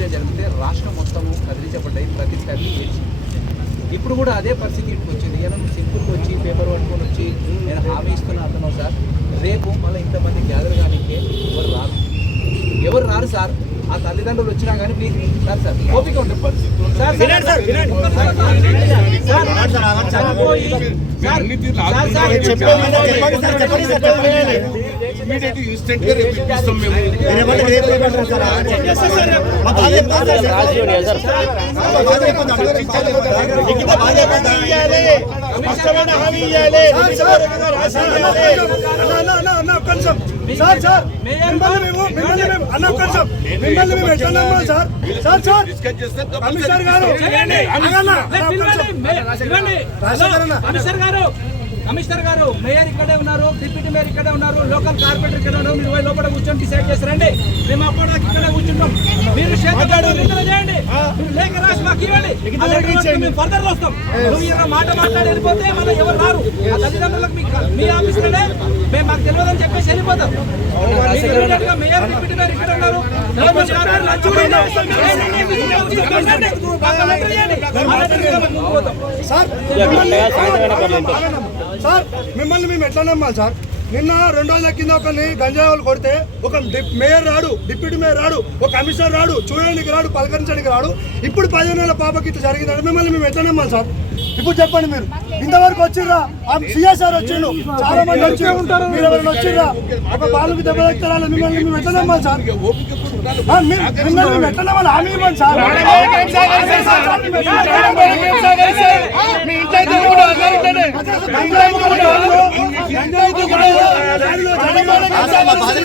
Incident జరిగితే రాష్ట్రం మొత్తము కదిలించబడ్డాయి ప్రతి తల్లి ఏడ్చి ఇప్పుడు కూడా అదే పరిస్థితి ఇటుకు వచ్చింది. ఈయన సింపుల్కి వచ్చి పేపర్ పట్టుకొని వచ్చి నేను హామీ ఇస్తున్నా అంటున్నావు సార్. రేపు మళ్ళీ ఇంతమంది గ్యాదర్ కానీ ఎవరు రారు? ఎవరు రారు సార్? ఆ తల్లిదండ్రులు వచ్చినా కానీ మీరు సార్ సార్. ఓపిక ఉంటుంది sir sir sir sir sir sir sir sir sir immediate ఇన్స్టెంట్గా రేపు ఇప్పిస్తాం మేము సార్ సార్ స్పష్టమైన హామీ ఇవ్వాలి సార్ సార్ మిమ్మల్ని మేము మిమ్మల్ని మేము అన్న ఒక్క నిమిషం. మిమ్మల్ని మేము ఎట్లా నమ్మాలి సార్ సార్ సార్ డిస్కస్ చేస్తాం కమిషనర్ గారు అడగన్నా. అన్న. రాజశేఖర్ అన్న. కమిషనర్ గారు మేయర్ ఇక్కడే ఉన్నారు డిప్యూటీ మేయర్ ఇక్కడే ఉన్నారు లోకల్ కార్పొరేటర్ ఇక్కడ ఉన్నారు మీరు లోపల కూర్చొని డిసైడ్ చేస్తారండి మేము అప్పటిదాకా ఇక్కడే కూర్చుంటాం. మీరు చేయండి మీరు లేఖ రాసి మాకు ఇవ్వండి ఆ లేఖ రాసి మేము ఫర్దర్ వస్తాం. నువ్వు మాట మాట్లాడి వెళ్ళిపోతే మళ్ళీ ఎవరు రారు. ఆ తల్లిదండ్రులకు మీ ఆఫీసులోనే మేము మాకు తెలియదని చెప్పేసి వెళ్ళిపోతాం. మేయర్ డిప్యూటీ ఇక్కడ ఉన్నారు. సార్ మిమ్మల్ని మేము ఎట్లా నమ్మాలి సార్? నిన్న రెండు రోజుల కింద ఒకరిని గంజాయి వాళ్ళు కొడితే ఒక డిప్- మేయర్ రాడు డిప్యూటీ మేయర్ రాడు ఒక కమిషనర్ రాడు చూడడానికి రాడు పలకరించడానికి రాడు. ఇప్పుడు పదిహేను నెలల పాపకి ఇట్లా జరిగిందంటే మిమ్మల్ని మేము ఎట్లా నమ్మాలి సార్? ఇప్పుడు చెప్పండి మీరు. ఇంతవరకు వచ్చిర్రా? సిఎస్ఆర్ వచ్చిండు. చాలా మంది వచ్చి ఉంటారు. మీరు ఎవరైనా వచ్చిర్రా? ఒక బాలుకి దెబ్బ తగ్గుతారా మిమ్మల్ని మేము ఎట్లా నమ్మాలి సార్? మిమ్మల్ని మేము ఎట్లా నమ్మాలి? హామీ ఇవ్వండి సార్. సార్ మా బాధ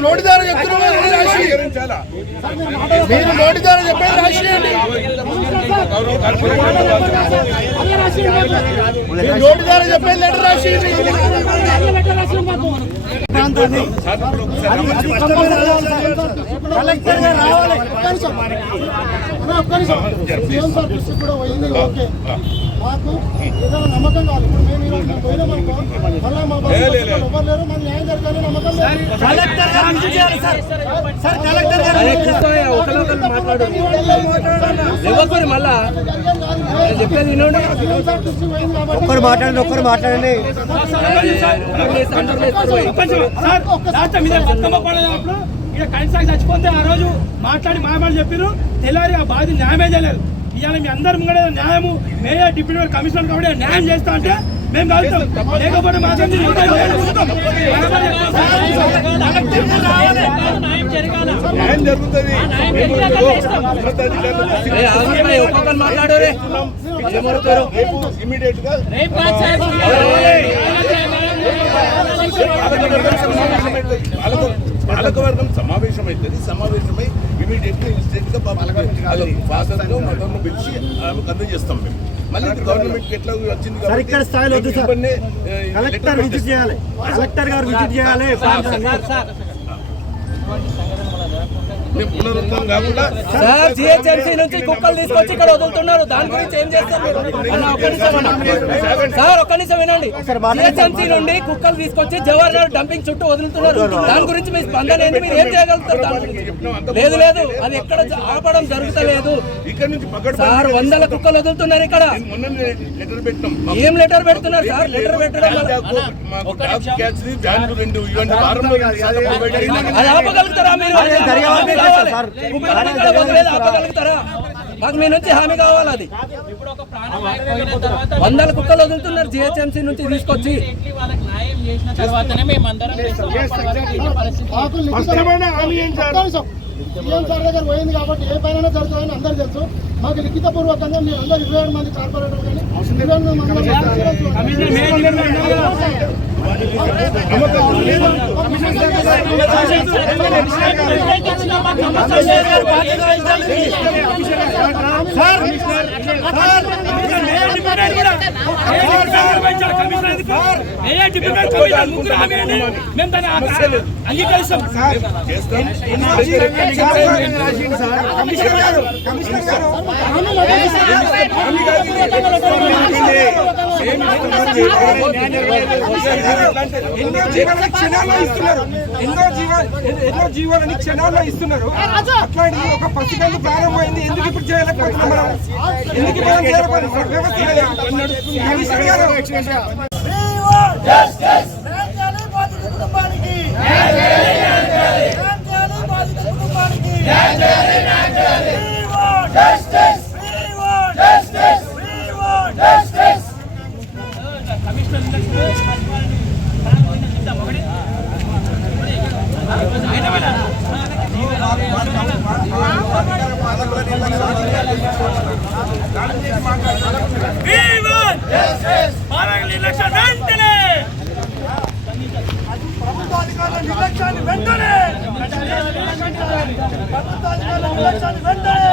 నోటి ద్వారా చెప్తున్నాం మీరు మీరు నోటి ద్వారా ప్రాంతాన్ని కలెక్టర్ గారు రావాలి. కూడా ఓకే మాకు ఏదైనా నమ్మకం కాదు ఇప్పుడు మేము మేము పోయినామనుకో మళ్ళీ మా బాధ ఎవరు లేరు మాకు న్యాయం జరగాలని నమ్మకం లేదు కలెక్టర్ గారు విజిట్ చేయాలి సార్. సార్ కలెక్టర్ గారు ఎవరు మళ్ళా చెప్పేది వినండి ఒక్కరు మాట్లాడండి ఒక్కరు మాట్లాడండి రాష్ట్రం మీద బతుకమ్మ కనీసం చచ్చిపోతే ఆ రోజు మాట్లాడి మాయమాటలు చెప్పారు తెల్లారి ఆ బాధ న్యాయమే చేయలేదు ఇవాళ మీ అందరి ముంగడే న్యాయము మేయర్ డిప్యూటీ కమిషనర్ కాబట్టి న్యాయం చేస్తా అంటే మేము కలుగుతాం. లేకపోతే మా చూస్తాం. న్యాయం జరుగుతుంది. ఒక్కొక్కరు మాట్లాడారు ఇమీడియట్గా పాలక- పాలకవర్గం సమావేశం అవుతుంది సమావేశమై ఇమీడియట్గా ఇన్స్టెంట్గా ఫాదర్ మదర్ను పిలిచి ఆమెకు అందజేస్తాం మేము. మళ్ళీ ఇది గవర్నమెంట్ ఎట్లా వచ్చింది సార్ ఇక్కడ స్థాయిలో వద్దు సార్. కలెక్టర్ విజిట్ చేయాలి. కలెక్టర్ గారు విజిట్ చేయాలి మేము పునరుద్ధరణ కాకుండా సార్ జిహెచ్ఎంసీ నుంచి కుక్కలు తీసుకొచ్చి ఇక్కడ వదులుతున్నారు. దాని గురించి ఏం చేస్తారు మీరు? అన్న, ఒక్క నిమిషం అన్న. సార్ ఒక్క నిమిషం వినండి. జిహెచ్ఎంసీ నుండి కుక్కలు తీసుకొచ్చి జవహర్ నగర్ డంపింగ్ చుట్టూ వదులుతున్నారు. దాని గురించి మీ స్పందన ఏంటి? మీరు ఏం చేయగలుగుతారు దాని గురించి? లేదు. లేదు. అది ఎక్కడ ఆపడం జరుగుతలేదు. ఇక్కడ నుంచి సార్ వందల కుక్కలు వదులుతున్నారు ఇక్కడ. మొన్న లెటర్ పెట్టినాం ఏం లెటర్ పెడుతున్నారు సార్? లెటర్ పెట్టడం. అది ఆపగలుగుతారా మీరు? ఆపగలుగుతారా? మాకు మీ నుంచి హామీ కావాలి అది. వందల కుక్కలు వదులుతున్నారు జిహెచ్ఎంసీ నుంచి తీసుకొచ్చి. వాళ్ళకి న్యాయం చేసిన తర్వాతనే మేమందరం సీఎం సార్ దగ్గర పోయింది కాబట్టి ఏ పైన జరుగుతుందని అందరూ తెలుసు. మాకు లిఖిత పూర్వకంగా మీరు అందరూ ఇరవై ఏడు మంది కార్పొరేటర్ కానీ ఇరవై మంది కమిషనర్ మేయర్ చెప్పిన కమిషనర్ ఎందుకు? కమిషనర్ ముగ్గురు ఎన్నో జీవాలని క్షణాల్లో ఇస్తున్నారు ఎన్నో జీవ ఎన్నో జీవాలని క్షణాల్లో ఇస్తున్నారు అట్లాంటిది ఒక పసికందు ప్రారంభమైంది ఎందుకు ఇప్పుడు చేయలేకపోతున్నాం మనం ఎందుకు మనం చేయలేకపోతున్నాం వ్యవస్థ లేదా? నిర్లక్ష్య వెంటనే! ప్రభుత్వాధికారుల నిర్లక్ష్యాన్ని వెంటనే! నిర్లక్ష్యాన్ని వెంటనే!